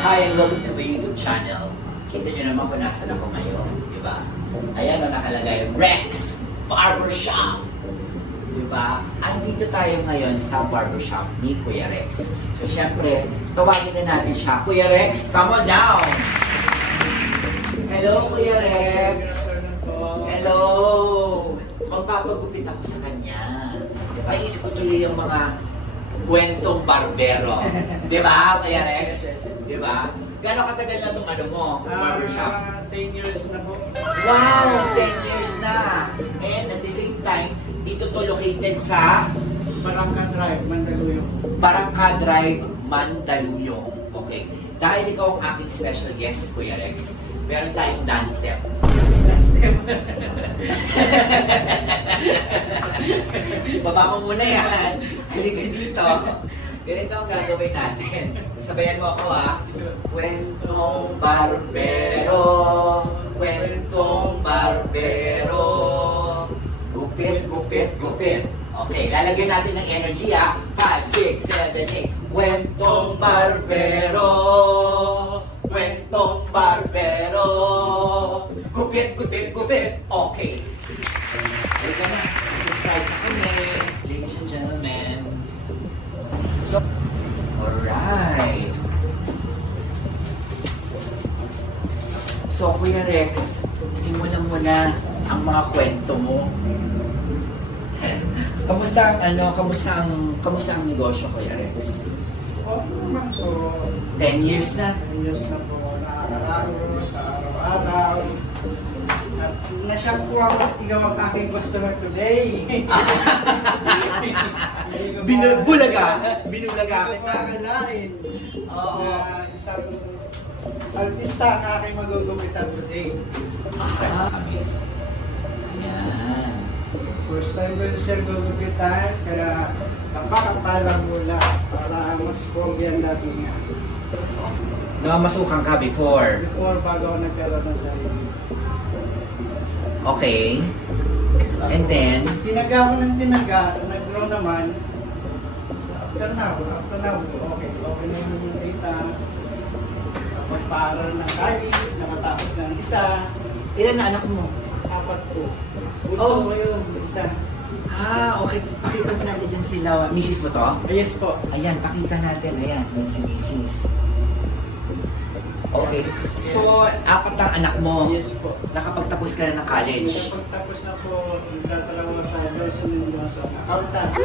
Hi and welcome to my YouTube channel. Kita nyo naman kung nasan ako ngayon, di ba? Ayan ang nakalagay, Rex Barbershop. Di ba? Andito tayo ngayon sa barbershop ni Kuya Rex. So syempre, tawagin na natin siya. Kuya Rex, come on down! Hello, Kuya Rex! Hello! Magpapagupit ako sa kanya. Diba? Isip ko tuloy yung mga kwentong barbero. Di ba, Kuya Rex? Di ba? Gano'ng katagal na itong ano mo, barbershop? 10 years na po. Wow! 10 years na! And at the same time, dito to located sa Barangka Drive, Mandaluyong. Barangka Drive, Mandaluyong. Okay. Dahil ikaw ang aking special guest, Kuya Rex, meron tayong dance step. Last step. Baba mo muna yan. Halika dito. Ganito ang gagawin natin. Sabayan mo ako ha. Kwentong barbero, kwentong barbero. Gupit, gupit, gupit. Okay, lalagyan natin ng energy ha. 5, 6, 7, 8. Kwentong barbero, kwentong barbero. Gupit, gupit, gupit. Okay. Halika na. Start na kami, ladies and gentlemen. So, alright. So, Kuya Rex, simulan mo na ang mga kwento mo. Kamusta ang negosyo, Kuya Rex? O, naman po. 10 years na. 10 years na po. Nakakarago sa araw-araw. At nasyak po ako at ikaw ang aking customer today. Binulaga kita. Hindi ko akalain. Oo. Na isang artista ang aking magugupitan today. Basta kami. Yan. First time ko yung sir gugupitan, kaya napakapalang muna para mas pogian natin nga. Namamasukan ka before. Before bago ako nagkaroon ng sarili. Okay. And then, Sinaga ko ng tinaga, nag-grow naman. After now, okay na yung data. Pagpaaral ng college, nakatapos na ng isa, ilan na anak mo? 4 po. Oh. Bunso ko yung isa. Okay. Pakita mo natin dyan sila. Misis mo to? Yes po. Ayan, pakita natin. Ayan, yun si Misis. Okay. So, 4 ang anak mo. Yes po. Nakapagtapos ka na ng college. Pagtapos na po, nagtatalawa sa Johnson & Johnson. Accountant.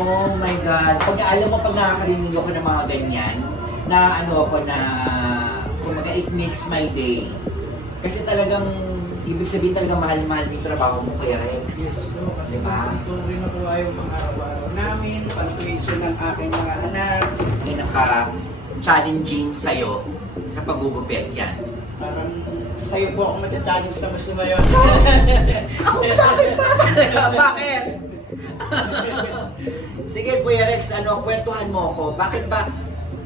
Oh my God. Alam mo, pag nakakarinig ako ng mga ganyan, na ano ako na, kumaga, it makes my day. Kasi talagang, ibig sabihin talagang mahal-mahal yung trabaho mo, Kuya Rex. Yes po. Kasi Diba? tuloy na po yung mga araw-araw namin, pang-tuition ng aking mga anak. Yung naka-challenging sa'yo sa paggugupit yan. Parang sa'yo po ako matcha-challenge na gusto ngayon. Ako sa akin pa talaga. Bakit? Sige, Kuya Rex, kwentuhan mo ako.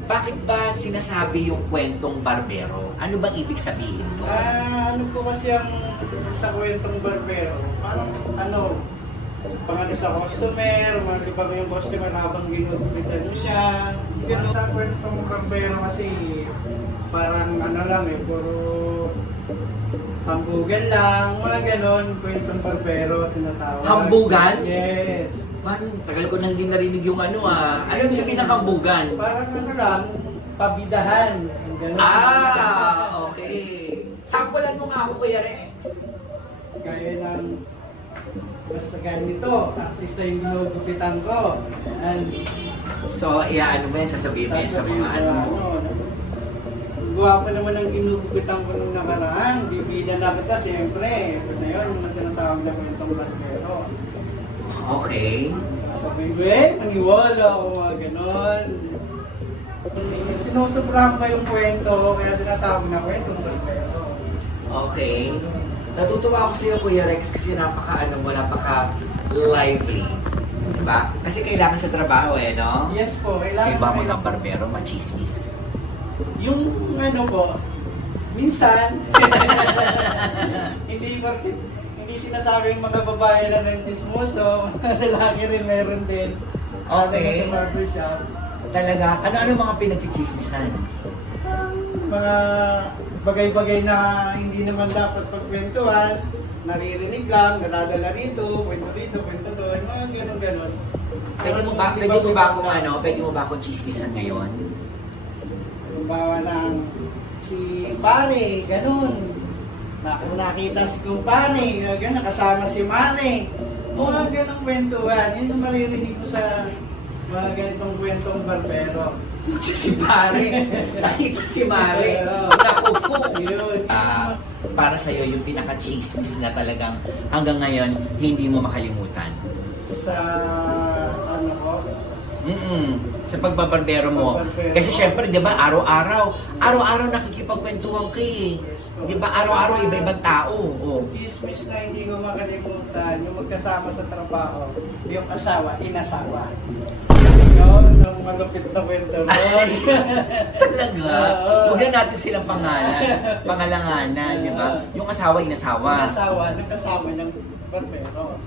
Bakit ba sinasabi yung kwentong barbero? Ano bang ibig sabihin nun? Ano po kasi ang sa kwentong barbero? Parang pangano sa customer, malibang yung customer habang ginugupitan mo siya. Ganun sa kwentong barbero kasi parang puro hambugan lang, mga ganon, kwentong barbero tinatawag. Hambugan? Yes. Tagal ko nang hindi narinig yung Ano yung sabihin ng hambugan? Parang pabidahan. Ganon. Okay. Sampulan mo nga ako, Kuya Rex. Gaya ng basta ganito, at least yung ginugupitan ko. And So, mo yan, sasabihin mo yan sa mga Guwapo naman ang ginugupitan ko nung nakaraan. Bibida na kita, siyempre. Ito na yun, yung tinatawag na kwentong barbero. Okay. Sabihin ko, maniwala ako mga ganon. Sinusobrahan ko yung kwento, kaya tinatawag na kwentong barbero. Okay. Natutuwa ako sa iyo, Kuya Rex, kasi napaka-lively. Diba? Kasi kailangan sa trabaho no? Yes po, kailangan. Iba mga barbero, machismis. Yung minsan, hindi sinasabing mga babae lang ng dismuso, lalaki rin meron din. Okay. Sa barbershop. Talaga? Ano-ano mga pinagchichismisan? mga bagay-bagay na hindi naman dapat pagkwentuhan, naririnig lang, nadadala rito, kwento doon, mga ganon-ganon. Pwede mo ba akong chismisan ngayon? Kumbawa ng si pare, ganun. Kung nakita si kumpare, ganun, kasama si mare. Mga ganong kwentuhan, yun yung maririnig ko sa mga ganitong kwentong barbero. Si pare, nakita si Mare. Oo. Naku po. Yun. Para sa'yo, yung pinaka-chismis na talagang hanggang ngayon, hindi mo makalimutan. Sa ano ko, Sa pagbabarbero mo. Pagbarbero. Kasi syempre, di ba, araw-araw nakikipagkwentuhan ka eh. Di ba, araw-araw iba-ibang tao. Oh. chismis na hindi ko makalimutan, yung magkasama sa trabaho, yung asawa, inasawa. Yun, ang malupit na kwento doon. Talaga? Oo. Huwag na natin silang pangalanganan, di ba? Yung asawa, inasawa. Inasawa ng kasama ng barbero.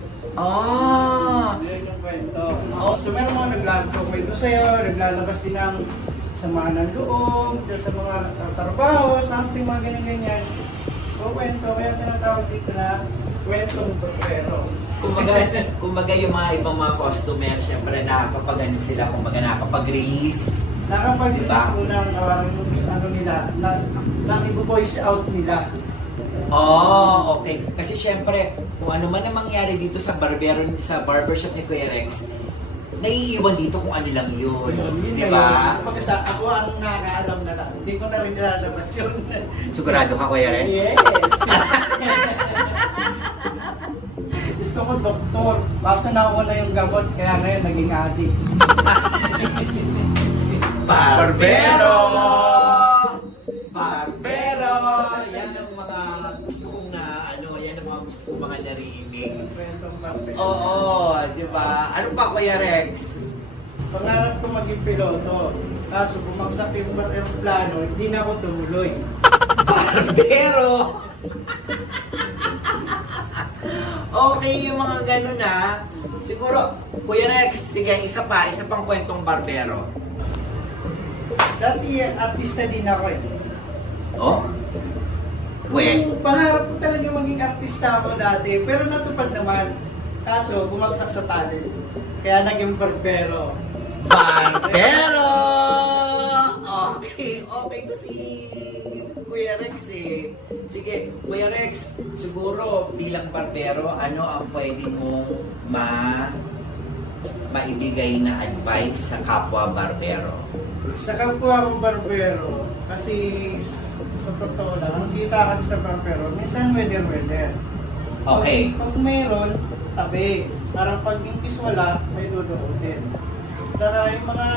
Yun yung kwento. Oh. So meron mga nagkwento sa'yo, naglalabas din ng sama ng loob, dahil sa mga trabaho, something, mga ganyan-ganyan. O kwento, kaya tinatawag dito na kwentong barbero. Kumbaga yung mga ibang mga customer, syempre nakakapag-ano sila, kumbaga nakakapag-release. Nakapag-release Diba? ko ng ano nila, na i-voice out nila. Oh, okay. Kasi syempre, kung ano man ang mangyari dito sa barbershop ni Kuya Rex, naiiwan dito kung ano lang yun. Yun Di na ba? yun. Pagkasa, ako ang nakakaalam na lang. Hindi ko na rin nilalabas yun. Sigurado ka, Kuya Rex? Yes! Gusto ko doktor. Basta nakuha na yung gamot, kaya ngayon naging addict. Barbero! Barbero! Yan ang mga gusto kong yan ang mga gusto kong mga narinig. Kwentong barbero. Oo, di ba? Ano pa, Kuya Rex? Pangarap ko maging piloto. Kaso bumagsak yung aeroplano, hindi na ako tumuloy. Barbero! Okay, yung mga ganun Siguro, Kuya Rex, sige, isa pang kwentong barbero. Dati artista din ako eh. Oh? We? Pangarap ko talaga maging artista ako dati, pero natupad naman. Kaso bumagsak sa talent. Kaya naging barbero. Barbero! Okay to si Kuya Rex eh. Sige, Kuya Rex, siguro bilang barbero, ano ang pwede mong maibigay na advice sa kapwa barbero? Sa kapwa akong barbero, kasi sa totoo lang, ang kita kami sa barbero, minsan weather. Okay. Pag mayroon, tabi. Parang pag impis wala, may duduotin. Saka yung mga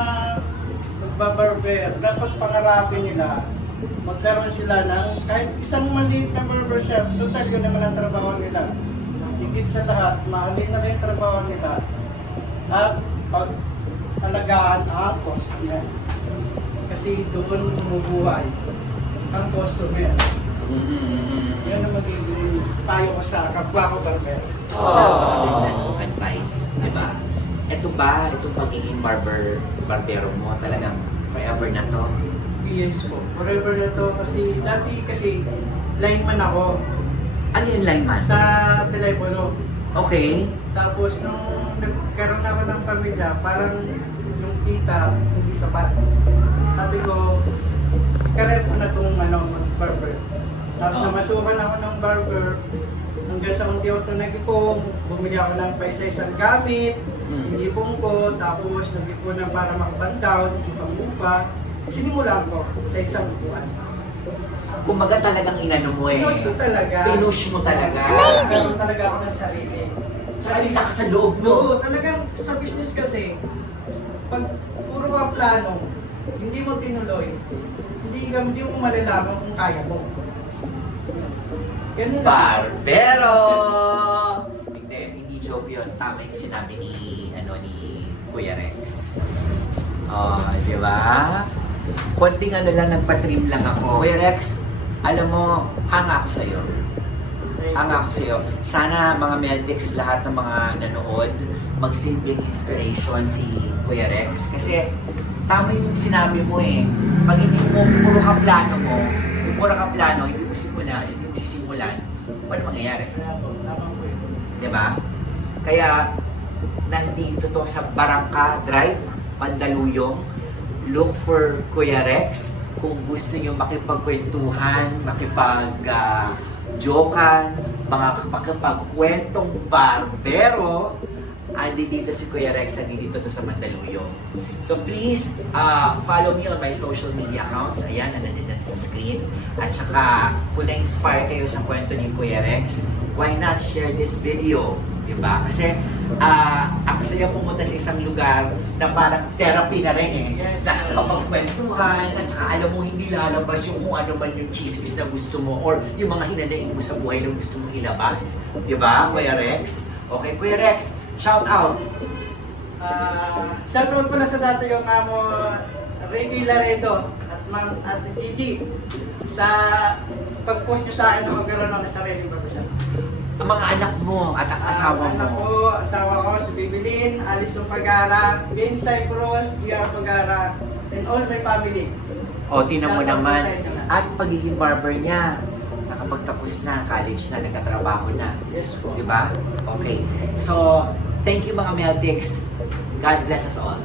nagbabarber, dapat pangarapin nila, magkaroon sila ng kahit isang maliit na barbershop, total yun naman ang trabaho nila. Higit sa lahat, mahalin na rin yung trabaho nila. At pag alagaan ang customer. Kasi doon bumubuhay ang customer. Yan ang magiging tayo ko sa kapwa ko barber. Advice, di ba? Itong pagiging barbero mo, talagang forever na to. Yes po, forever na to kasi dati lineman ako Ano yung lineman? sa telepono. Okay. Tapos nung nagkaroon ako ng pamilya, parang yung kita hindi sapat. Sabi ko, karet ko na itong barber. Tapos namasukan ako ng barber, hanggang sa unti-unti nag-ipong, bumili ako ng paisa-isang gamit, inipong ko, tapos nag-ipon na para makabandaw, sipang upa. Sinimulan ko sa isang upuan. Kumbaga talagang inano mo eh. Pinush ko talaga. Pinush mo talaga. Meron talaga ako ng sarili. Kasi sa loob mo. Oo, talagang sa business kasi, pag puro ka plano, hindi mo tinuloy, hindi mo malalaman kung kaya mo. Ganun lang. Barbero! Hindi joke yun. Tama yung sinabi ni Kuya Rex. Di ba? Konting lang, nagpa-trim lang ako. Kuya Rex, alam mo, hanga ako sa'yo. Hanga ako sa'yo. Sana mga Meltex, lahat ng mga nanood, magsilbing inspiration si Kuya Rex. Kasi tama yung sinabi mo eh. Pag hindi mo kung puro ka plano mo, kung puro ka plano, hindi mo sisimulan, walang mangyayari. Kaya po, tama po yun. Diba? Kaya, nandito to sa Barangka Drive, Mandaluyong. Look for Kuya Rex. Kung gusto nyo makipagkwentuhan, makipag-jokan, makipagkwentong barbero, andi dito si Kuya Rex, andi dito to sa Mandaluyong. So please, follow me on my social media accounts. Ayan, nandiyan dyan sa screen. At saka, kung na-inspire kayo sa kwento ni Kuya Rex, why not share this video? Diba? Kasi, ang saya pumunta sa isang lugar na parang therapy na rin eh. Yes. Nakakapagkwentuhan, at saka alam mo, hindi lalabas yung kung ano man yung chismis na gusto mo or yung mga hinanaing mo sa buhay na gusto mo ilabas. Diba, Kuya Rex? Okay, Kuya Rex, shout out! Shoutout pala sa dati yung amo Ricky Laredo at Ma'am Ate Gigi sa pag-post nyo sa akin na magkaroon ng sariling pag-usap. Ang mga anak mo at ang asawa Anak mo. ko, asawa ko, si Bibilin, Alison Pagara, Ben Cypros, Gia Pagara, and all my family. O, tinan mo Shout out naman. sa inyo na. At pagiging barber niya, nakapagtapos na, college na, nagkatrabaho na. Yes po. Diba? Okay. So, thank you mga Meltics. God bless us all.